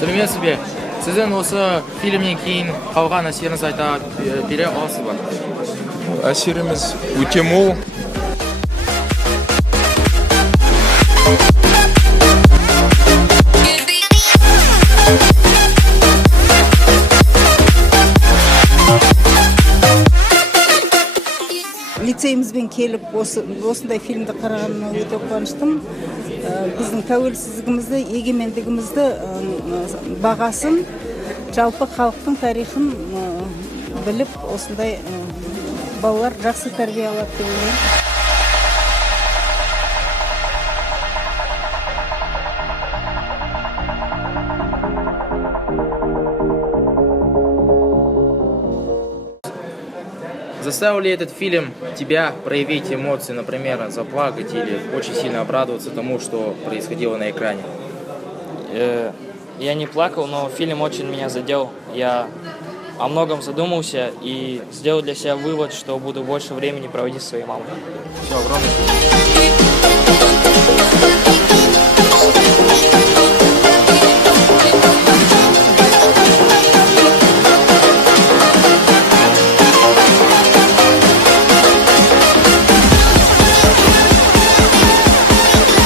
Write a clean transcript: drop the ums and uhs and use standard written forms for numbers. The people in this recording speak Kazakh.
Сәлеметсіз бе? Сіздің осы фильмнен кейін қалған әсеріңізді айта бере аласыз ба? Әсеріміз өте мол. Лицейімізбен келіп осындай фильмді қарағаныма өте қуаныштымын. Біздің тәуелсіздігімізді, егемендігімізді бағасын, жалпы халықтың тарихын біліп, осындай балалар жақсы тәрбие алады деп ойлаймын. Заставил ли этот фильм тебя проявить эмоции, например, заплакать или очень сильно обрадоваться тому, что происходило на экране? Я не плакал, но фильм очень меня задел. Я о многом задумался и сделал для себя вывод, что буду больше времени проводить со своей мамой. Все, огромное спасибо.